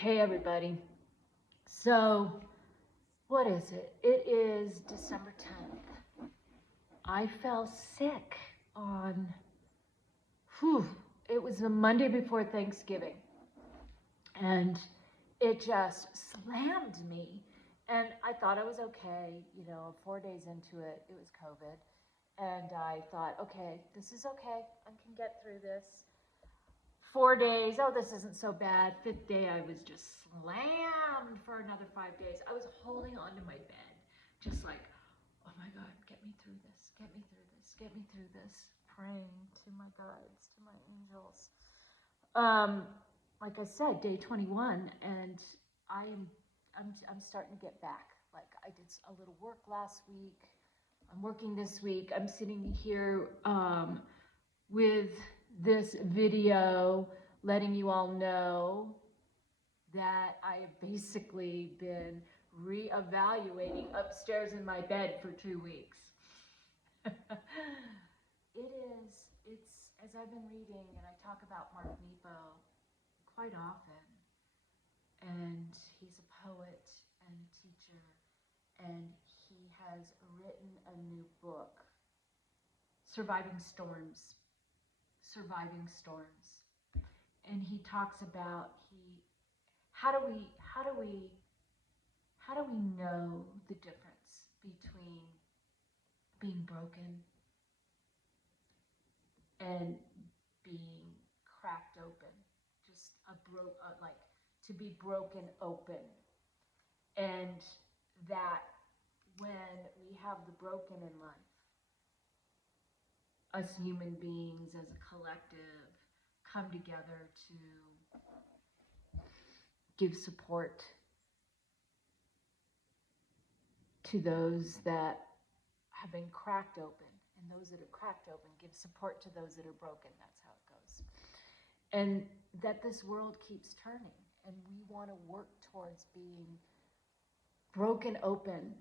Hey everybody. So, what is it? It is December 10th. I fell sick on, it was the Monday before Thanksgiving. And it just slammed me. And I thought I was okay, 4 days into it, it was COVID. And I thought, okay, this is okay. I can get through this. 4 days, oh, this isn't so bad. 5th day, I was just slammed for another 5 days. I was holding onto my bed, just like, oh my God, get me through this, get me through this, get me through this, praying to my guides, to my angels. Like I said, day 21, and I'm starting to get back. Like I did a little work last week. I'm working this week. I'm sitting here with this video letting you all know that I have basically been reevaluating upstairs in my bed for 2 weeks. It's, as I've been reading, and I talk about Mark Nepo quite often, and he's a poet and a teacher, and he has written a new book, Surviving Storms. And he talks about how do we know the difference between being broken and being cracked open, just like to be broken open, and that when we have the broken in life, us human beings as a collective come together to give support to those that have been cracked open, and those that are cracked open give support to those that are broken. That's how it goes. And that this world keeps turning, and we want to work towards being broken open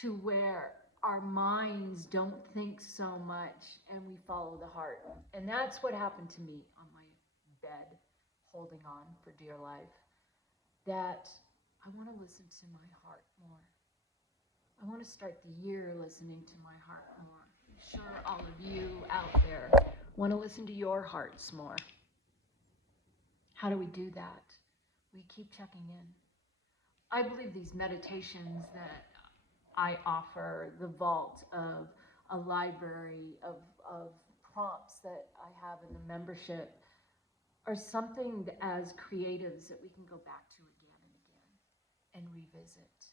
to where our minds don't think so much and we follow the heart. And that's what happened to me on my bed, holding on for dear life, that I want to listen to my heart more. I want to start the year listening to my heart more. I'm sure all of you out there want to listen to your hearts more. How do we do that? We keep checking in. I believe these meditations that I offer, the vault of a library of prompts that I have in the membership, are something that, as creatives, that we can go back to again and again and revisit.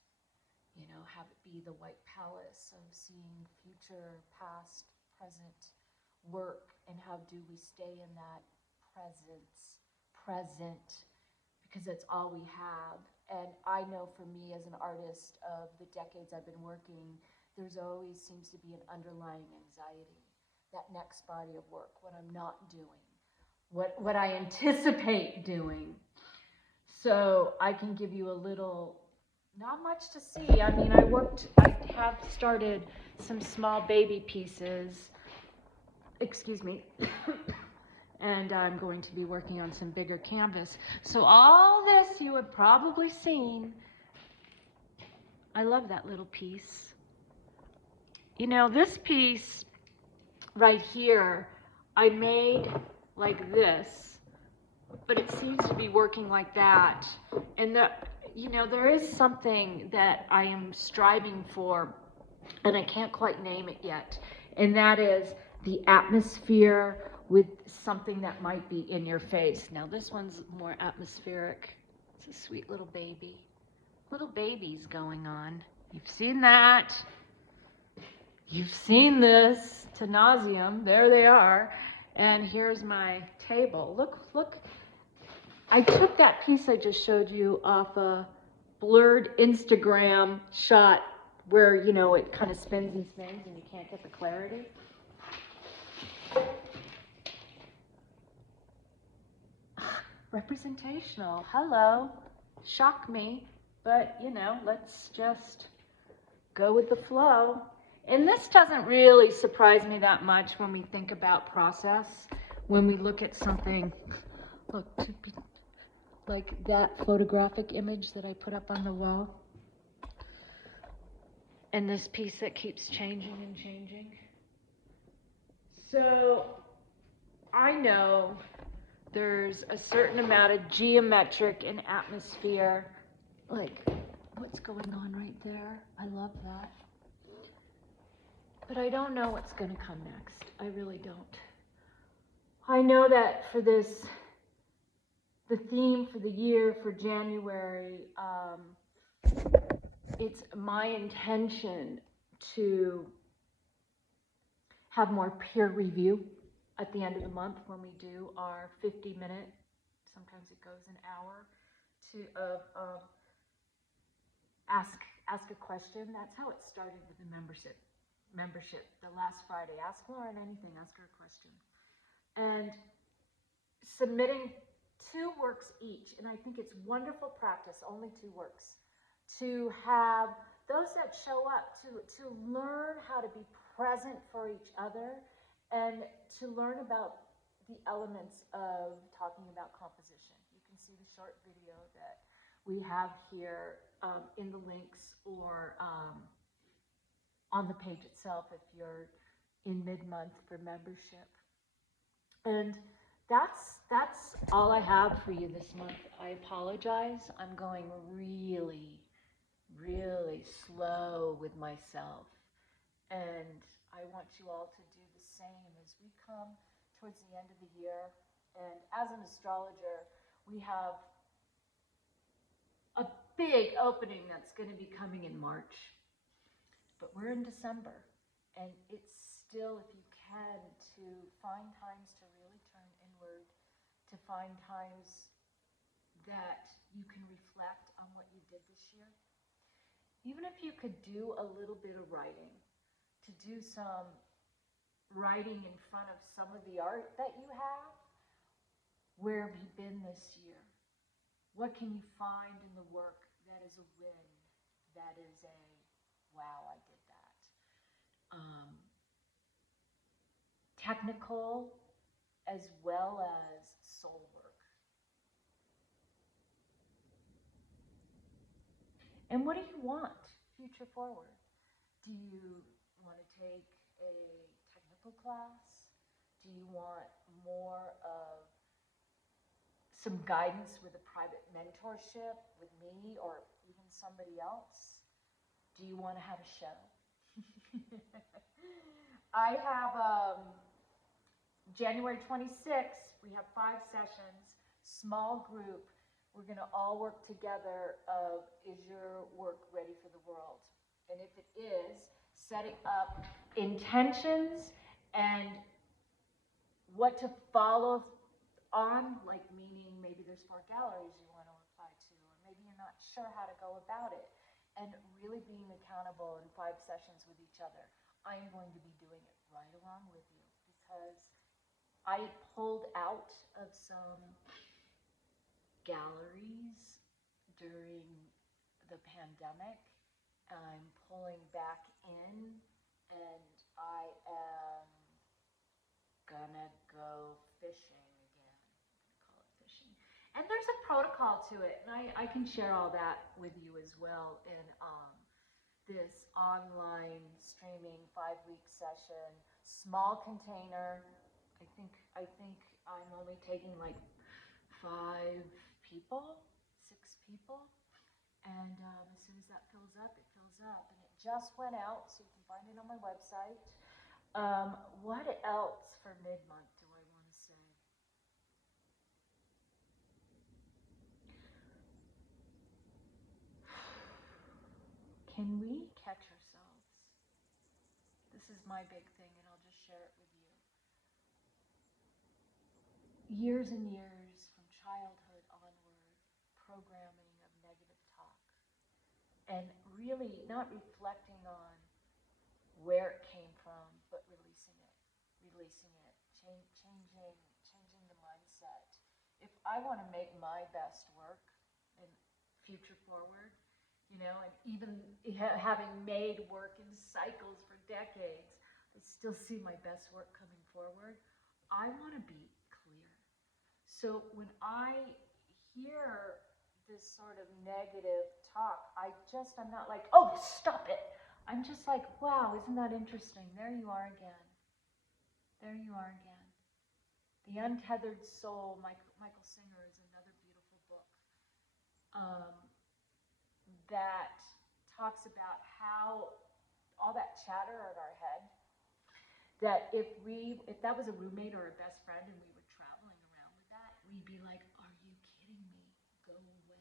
Have it be the white palace of seeing future, past, present work, and how do we stay in that present, because that's all we have. And I know for me as an artist of the decades I've been working, there's always seems to be an underlying anxiety, that next body of work, what I'm not doing, what I anticipate doing. So I can give you a little, not much to see. I mean, I have started some small baby pieces, excuse me, and I'm going to be working on some bigger canvas. So all this you have probably seen. I love that little piece. This piece right here, I made like this, but it seems to be working like that. And there is something that I am striving for, and I can't quite name it yet, and that is the atmosphere with something that might be in your face. Now this one's more atmospheric. It's a sweet little baby. Little babies going on. You've seen that. You've seen this to nauseam. There they are. And here's my table. Look. I took that piece I just showed you off a blurred Instagram shot where, it kind of spins and you can't get the clarity. Representational. Hello. Shock me. But, let's just go with the flow. And this doesn't really surprise me that much when we think about process. When we look at something, look, like that photographic image that I put up on the wall. And this piece that keeps changing and changing. So I know there's a certain amount of geometric and atmosphere. Like, what's going on right there? I love that. But I don't know what's going to come next. I really don't. I know that for this, the theme for the year, for January, it's my intention to have more peer review at the end of the month when we do our 50-minute, sometimes it goes an hour, to ask a question. That's how it started with the membership. The last Friday, ask Lauren anything, ask her a question. And submitting 2 works each, and I think it's wonderful practice, only 2 works, to have those that show up to learn how to be present for each other and to learn about the elements of talking about composition. You can see the short video that we have here in the links or on the page itself if you're in mid-month for membership. And that's all I have for you this month. I apologize. I'm going really slow with myself. And I want you all to do the same as we come towards the end of the year. And as an astrologer, we have a big opening that's going to be coming in March. But we're in December. And it's still, if you can, to find times to really turn inward, to find times that you can reflect on what you did this year. Even if you could do a little bit of writing, to do some writing in front of some of the art that you have. Where have you been this year? What can you find in the work that is a win, that is a, wow, I did that. Technical as well as soul work. And what do you want future forward? Do you want to take a technical class? Do you want more of some guidance with a private mentorship with me or even somebody else? Do you want to have a show? I have January 26th, we have 5 sessions, small group. We're going to all work together of, is your work ready for the world? And if it is, setting up intentions and what to follow on, like meaning maybe there's 4 galleries you want to apply to, or maybe you're not sure how to go about it, and really being accountable in 5 sessions with each other. I am going to be doing it right along with you because I pulled out of some galleries during the pandemic. I'm pulling back in, and I am gonna go fishing again. I'm gonna call it fishing. And there's a protocol to it, and I can share all that with you as well in this online streaming 5-week session, small container. I think I'm only taking like 5 people, 6 people. And as soon as that fills up, it fills up. And it just went out, so you can find it on my website. What else for mid-month do I want to say? Can we catch ourselves? This is my big thing, and I'll just share it with you. Years and years from childhood onward, programming of negative talk, and really not reflecting on where it came from, but releasing it, changing the mindset. If I want to make my best work and future forward, and even having made work in cycles for decades, I still see my best work coming forward. I want to be clear. So when I hear this sort of negative talk, I'm not like, oh, stop it. I'm just like, wow, isn't that interesting? There you are again. There you are again. The Untethered Soul, Michael Singer, is another beautiful book um, that talks about how all that chatter in our head, that if that was a roommate or a best friend and we were traveling around with that, we'd be like, are you kidding me? Go away.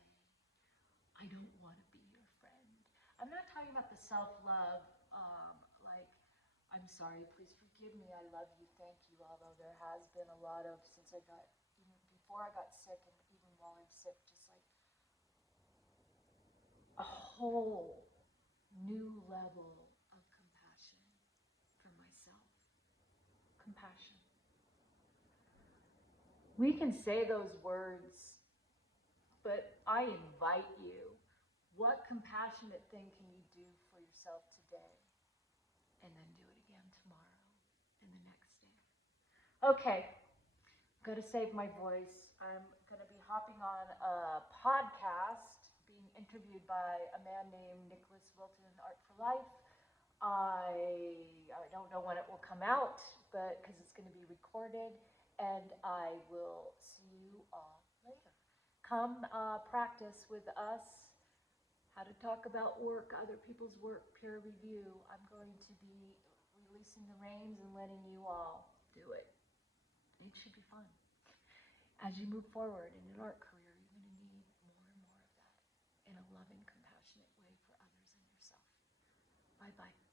I don't want to be your friend. I'm not talking about the self-love, like, I'm sorry, please forgive me, I love you, thank you, although there has been a lot of, since I got, even before I got sick and even while I'm sick, just like a whole new level of compassion for myself. Compassion. We can say those words, but I invite you. What compassionate thing can you do for yourself today? And then do it again tomorrow and the next day. Okay, I'm going to save my voice. I'm going to be hopping on a podcast being interviewed by a man named Nicholas Wilton in Art for Life. I don't know when it will come out, but because it's going to be recorded, and I will see you all later. Come practice with us how to talk about work, other people's work, peer review. I'm going to be releasing the reins and letting you all do it. It should be fun. As you move forward in an art career, you're going to need more and more of that in a loving, compassionate way for others and yourself. Bye-bye.